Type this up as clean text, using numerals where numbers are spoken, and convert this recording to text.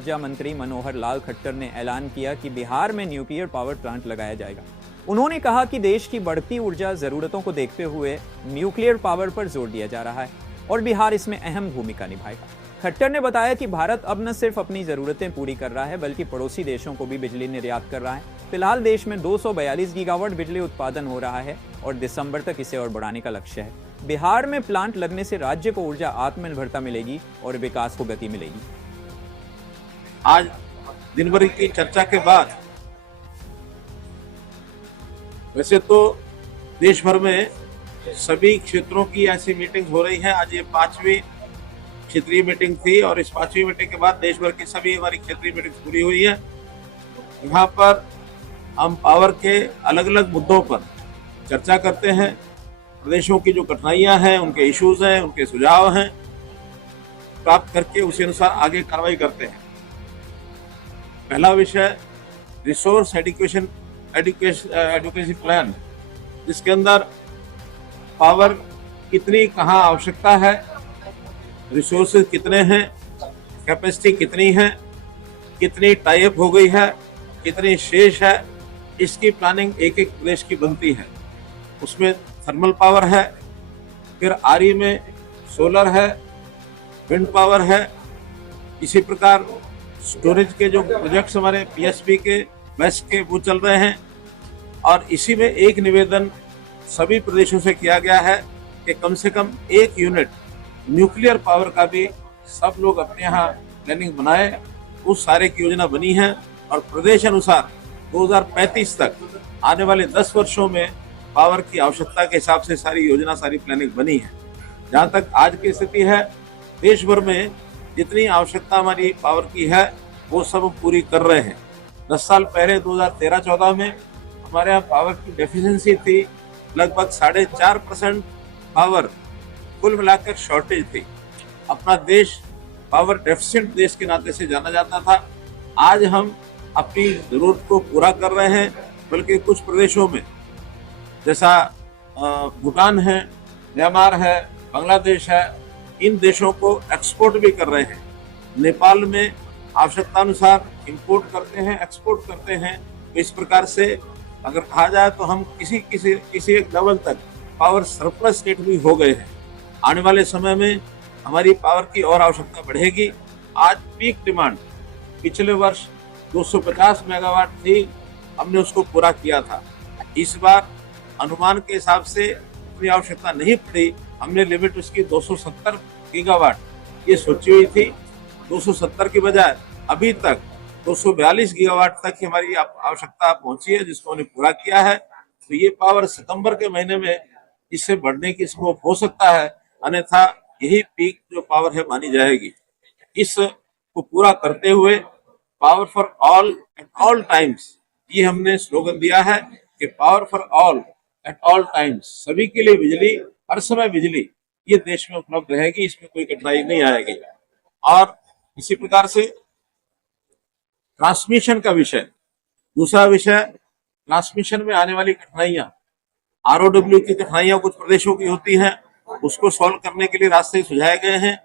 ऊर्जा मंत्री मनोहर लाल खट्टर ने ऐलान किया कि बिहार में न्यूक्लियर पावर प्लांट लगाया जाएगा। उन्होंने कहा कि देश की बढ़ती ऊर्जा जरूरतों को देखते हुए न्यूक्लियर पावर पर जोर दिया जा रहा है और बिहार इसमें अहम भूमिका निभाएगा। खट्टर ने बताया कि भारत अब न सिर्फ अपनी जरूरतें पूरी कर रहा है बल्कि पड़ोसी देशों को भी बिजली निर्यात कर रहा है। फिलहाल देश में 242 गीगावाट बिजली उत्पादन हो रहा है और दिसंबर तक इसे और बढ़ाने का लक्ष्य है। बिहार में प्लांट लगने से राज्य को ऊर्जा आत्मनिर्भरता मिलेगी और विकास को गति मिलेगी। आज दिन भर की चर्चा के बाद वैसे तो देश भर में सभी क्षेत्रों की ऐसी मीटिंग हो रही है। आज ये 5वीं क्षेत्रीय मीटिंग थी और इस 5वीं मीटिंग के बाद देश भर की सभी हमारी क्षेत्रीय मीटिंग पूरी हुई है। यहाँ पर हम पावर के अलग अलग मुद्दों पर चर्चा करते हैं। प्रदेशों की जो कठिनाइयां हैं, उनके इश्यूज हैं, उनके सुझाव हैं, प्राप्त करके उसी अनुसार आगे कार्रवाई करते हैं। पहला विषय रिसोर्स एडुकेसी प्लान, जिसके अंदर पावर कितनी कहाँ आवश्यकता है, रिसोर्सेज कितने हैं, कैपेसिटी कितनी है, कितनी टाई अप हो गई है, कितनी शेष है, इसकी प्लानिंग एक एक प्रदेश की बनती है। उसमें थर्मल पावर है, फिर आरई में सोलर है, विंड पावर है, इसी प्रकार स्टोरेज के जो प्रोजेक्ट्स हमारे पीएसपी के वेस्ट के वो चल रहे हैं। और इसी में एक निवेदन सभी प्रदेशों से किया गया है कि कम से कम 1 यूनिट न्यूक्लियर पावर का भी सब लोग अपने यहाँ प्लानिंग बनाए। उस सारे की योजना बनी है और प्रदेश अनुसार 2035 तक आने वाले 10 वर्षों में पावर की आवश्यकता के हिसाब से सारी योजना, सारी प्लानिंग बनी है। जहाँ तक आज की स्थिति है, देश भर में जितनी आवश्यकता हमारी पावर की है वो सब पूरी कर रहे हैं। 10 साल पहले 2013-14 में हमारे यहाँ पावर की डेफिशिएंसी थी, लगभग 4.5% पावर कुल मिलाकर शॉर्टेज थी। अपना देश पावर डेफिशिएंट देश के नाते से जाना जाता था। आज हम अपनी जरूरत को पूरा कर रहे हैं, बल्कि कुछ प्रदेशों में जैसा भूटान है, म्यांमार है, बांग्लादेश है, इन देशों को एक्सपोर्ट भी कर रहे हैं। नेपाल में आवश्यकता अनुसार इंपोर्ट करते हैं, एक्सपोर्ट करते हैं। इस प्रकार से अगर कहा जाए तो हम किसी एक लेवल तक पावर सरप्लस स्टेट भी हो गए हैं। आने वाले समय में हमारी पावर की और आवश्यकता बढ़ेगी। आज पीक डिमांड पिछले वर्ष 250 मेगावाट थी, हमने उसको पूरा किया था। इस बार अनुमान के हिसाब से उतनी आवश्यकता नहीं पड़ी, हमने लिमिट उसकी 270 गीगावाट ये सोची हुई थी। 270 की बजाय अभी तक 242 गीगावाट तक ही हमारी आवश्यकता पहुंची है, जिसको हमने पूरा किया है। तो ये पावर सितंबर के महीने में इससे बढ़ने की स्कोप हो सकता है, अन्यथा यही पीक जो पावर है मानी जाएगी। इसको पूरा करते हुए power for all at all times, ये हमने स्लोगन दिया है कि power for all at all times, सभी के लिए बिजली, हर समय बिजली ये देश में उपलब्ध रहेगी, इसमें कोई कठिनाई नहीं आएगी। और इसी प्रकार से ट्रांसमिशन का विषय, दूसरा विषय ट्रांसमिशन में आने वाली कठिनाइयां, आरओडब्ल्यू की कठिनाइयां कुछ प्रदेशों की होती हैं, उसको सॉल्व करने के लिए रास्ते सुझाए गए हैं।